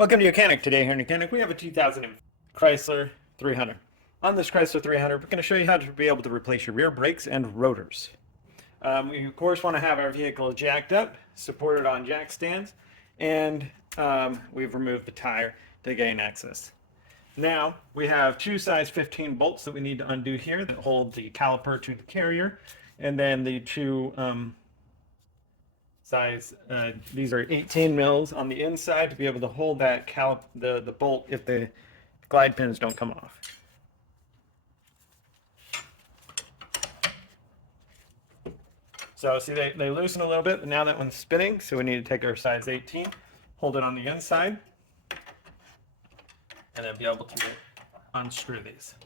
Welcome to Mechanic. Today here in Mechanic we have a 2000 Chrysler 300. On this Chrysler 300 we're going to show you how to be able to replace your rear brakes and rotors. We of course want to have our vehicle jacked up, supported on jack stands, and we've removed the tire to gain access. Now we have two size 15 bolts that we need to undo here that hold the caliper to the carrier, and then the two these are 18 mils on the inside to be able to hold that the bolt if the glide pins don't come off. So see they loosen a little bit, but now that one's spinning, so we need to take our size 18, hold it on the inside, and then be able to unscrew these.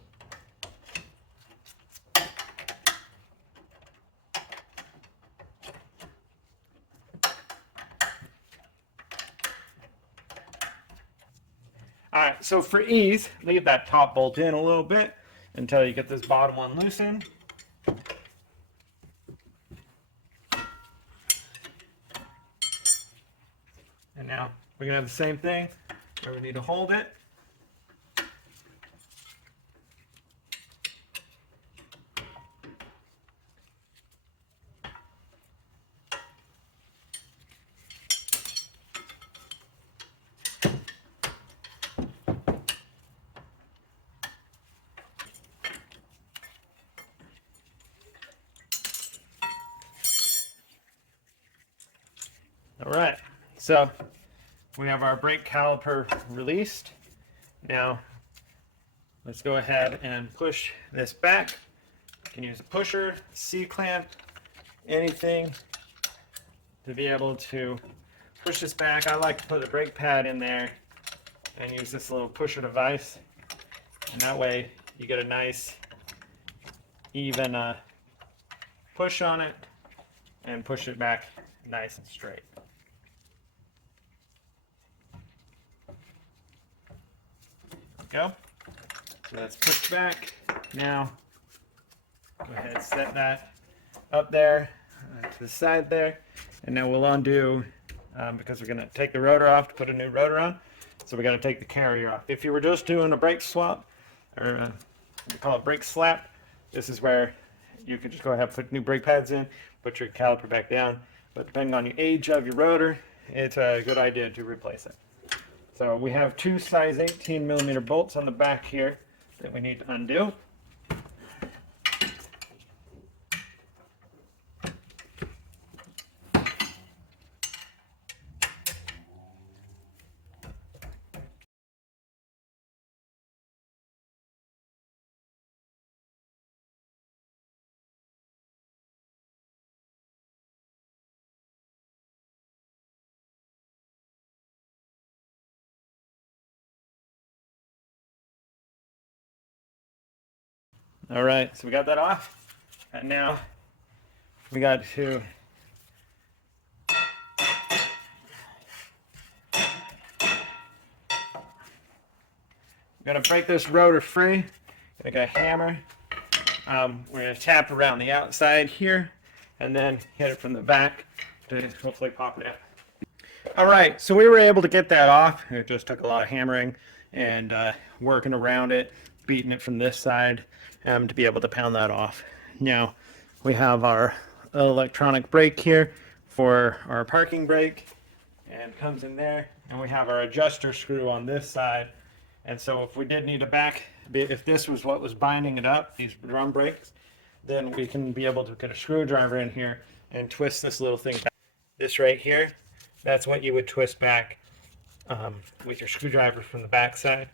Alright, so for ease, leave that top bolt in a little bit until you get this bottom one loosened. And now we're going to have the same thing where we need to hold it. All right, so we have our brake caliper released. Now let's go ahead and push this back. You can use a pusher, C-clamp, anything to be able to push this back. I like to put the brake pad in there and use this little pusher device, and that way you get a nice even push on it and push it back nice and straight. Go. So that's pushed back. Now go ahead and set that up there to the side there, and now we'll undo because we're going to take the rotor off to put a new rotor on, so we got to take the carrier off. If you were just doing a brake swap, or we call it brake slap, this is where you could just go ahead and put new brake pads in, put your caliper back down, but depending on the age of your rotor, it's a good idea to replace it. So we have two size 18 millimeter bolts on the back here that we need to undo. All right, so we got that off, and now we got to break this rotor free. I got a hammer. We're going to tap around the outside here, and then hit it from the back to hopefully pop it out. All right, so we were able to get that off. It just took a lot of hammering and working around it, beating it from this side to be able to pound that off. Now we have our electronic brake here for our parking brake, and it comes in there, and we have our adjuster screw on this side. And so if we did need a back, if this was what was binding it up, these drum brakes, then we can be able to get a screwdriver in here and twist this little thing back. This right here, that's what you would twist back with your screwdriver from the back side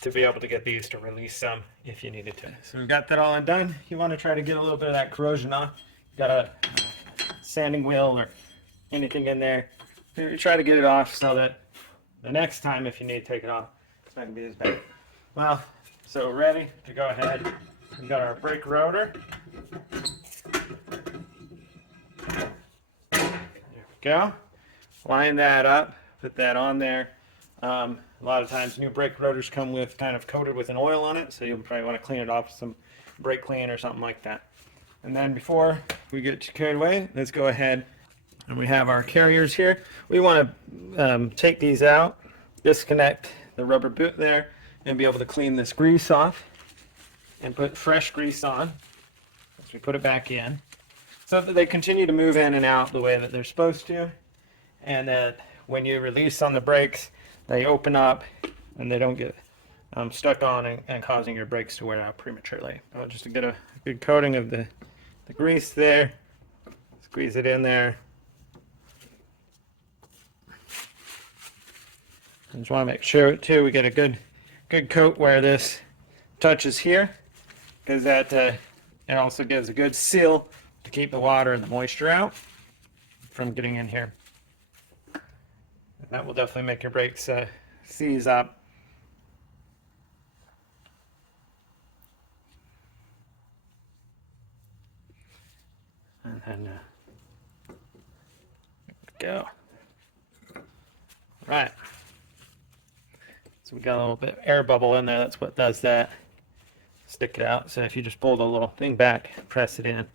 to be able to get these to release some if you needed to. So we've got that all undone. You want to try to get a little bit of that corrosion off. You've got a sanding wheel or anything in there. You try to get it off so that the next time if you need to take it off, it's not going to be as bad. Well, so we're ready to go ahead. We've got our brake rotor. There we go. Line that up, put that on there. A lot of times new brake rotors come with kind of coated with an oil on it, so you'll probably want to clean it off with some brake clean or something like that. And then before we get too carried away, let's go ahead and we have our carriers here. We want to take these out disconnect the rubber boot there and be able to clean this grease off and put fresh grease on as we put it back in, so that they continue to move in and out the way that they're supposed to, and that when you release on the brakes, they open up and they don't get stuck on and causing your brakes to wear out prematurely. Just to get a good coating of the grease there, squeeze it in there. I just want to make sure too we get a good coat where this touches here, because that it also gives a good seal to keep the water and the moisture out from getting in here. And that will definitely make your brakes seize up. And then there we go. Right. So we got a little bit of air bubble in there. That's what does that. Stick it out. So if you just pull the little thing back, press it in,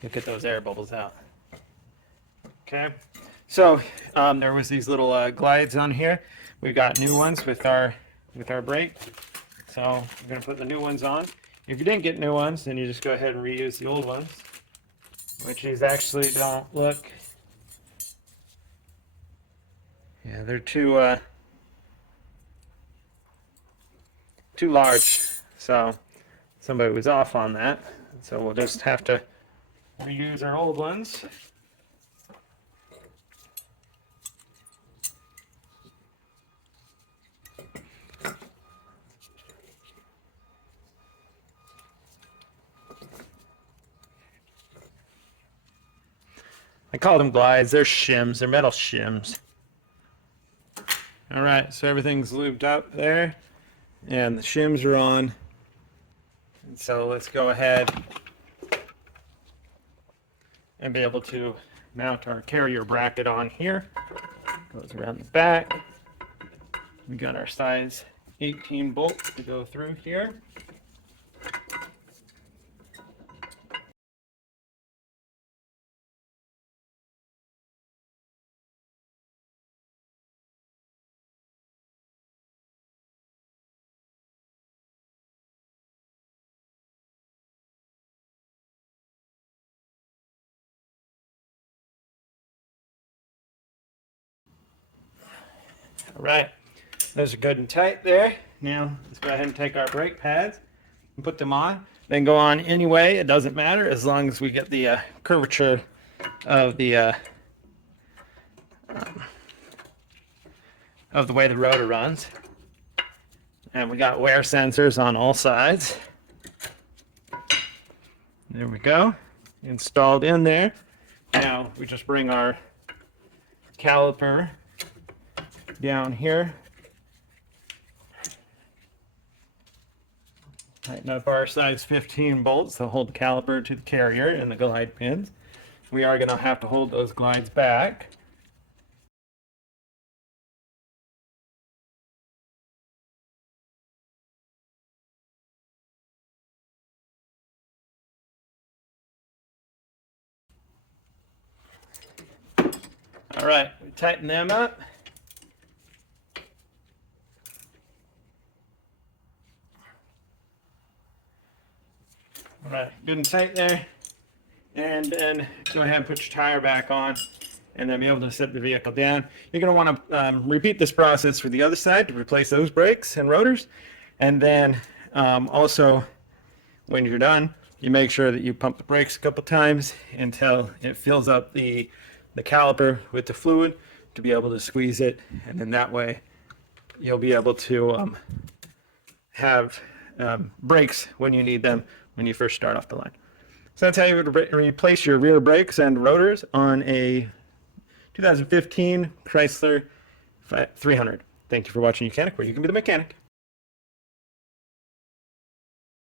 you'll get those air bubbles out. Okay. So there was these little glides on here. We got new ones with our brake. So we're gonna put the new ones on. If you didn't get new ones, then you just go ahead and reuse the old ones, which these actually don't look. Yeah, they're too large. So somebody was off on that. So we'll just have to reuse our old ones. I call them glides. They're shims. They're metal shims. All right, so everything's lubed up there, and the shims are on. And so let's go ahead and be able to mount our carrier bracket on here. Goes around the back. We got our size 18 bolt to go through here. All right, those are good and tight there. Now let's go ahead and take our brake pads and put them on. They can go on anyway, it doesn't matter, as long as we get the curvature of the way the rotor runs. And we got wear sensors on all sides. There we go, installed in there. Now we just bring our caliper down here, tighten up our size 15 bolts to hold the caliper to the carrier and the glide pins. We are going to have to hold those glides back. All right, we tighten them up. All right, good and tight there. And then go ahead and put your tire back on and then be able to set the vehicle down. You're going to want to repeat this process for the other side to replace those brakes and rotors. And then also, when you're done, you make sure that you pump the brakes a couple times until it fills up the caliper with the fluid to be able to squeeze it. And then that way you'll be able to have brakes when you need them when you first start off the line. So that's how you would replace your rear brakes and rotors on a 2015 Chrysler 300. Thank you for watching Mechanic, where you can be the mechanic.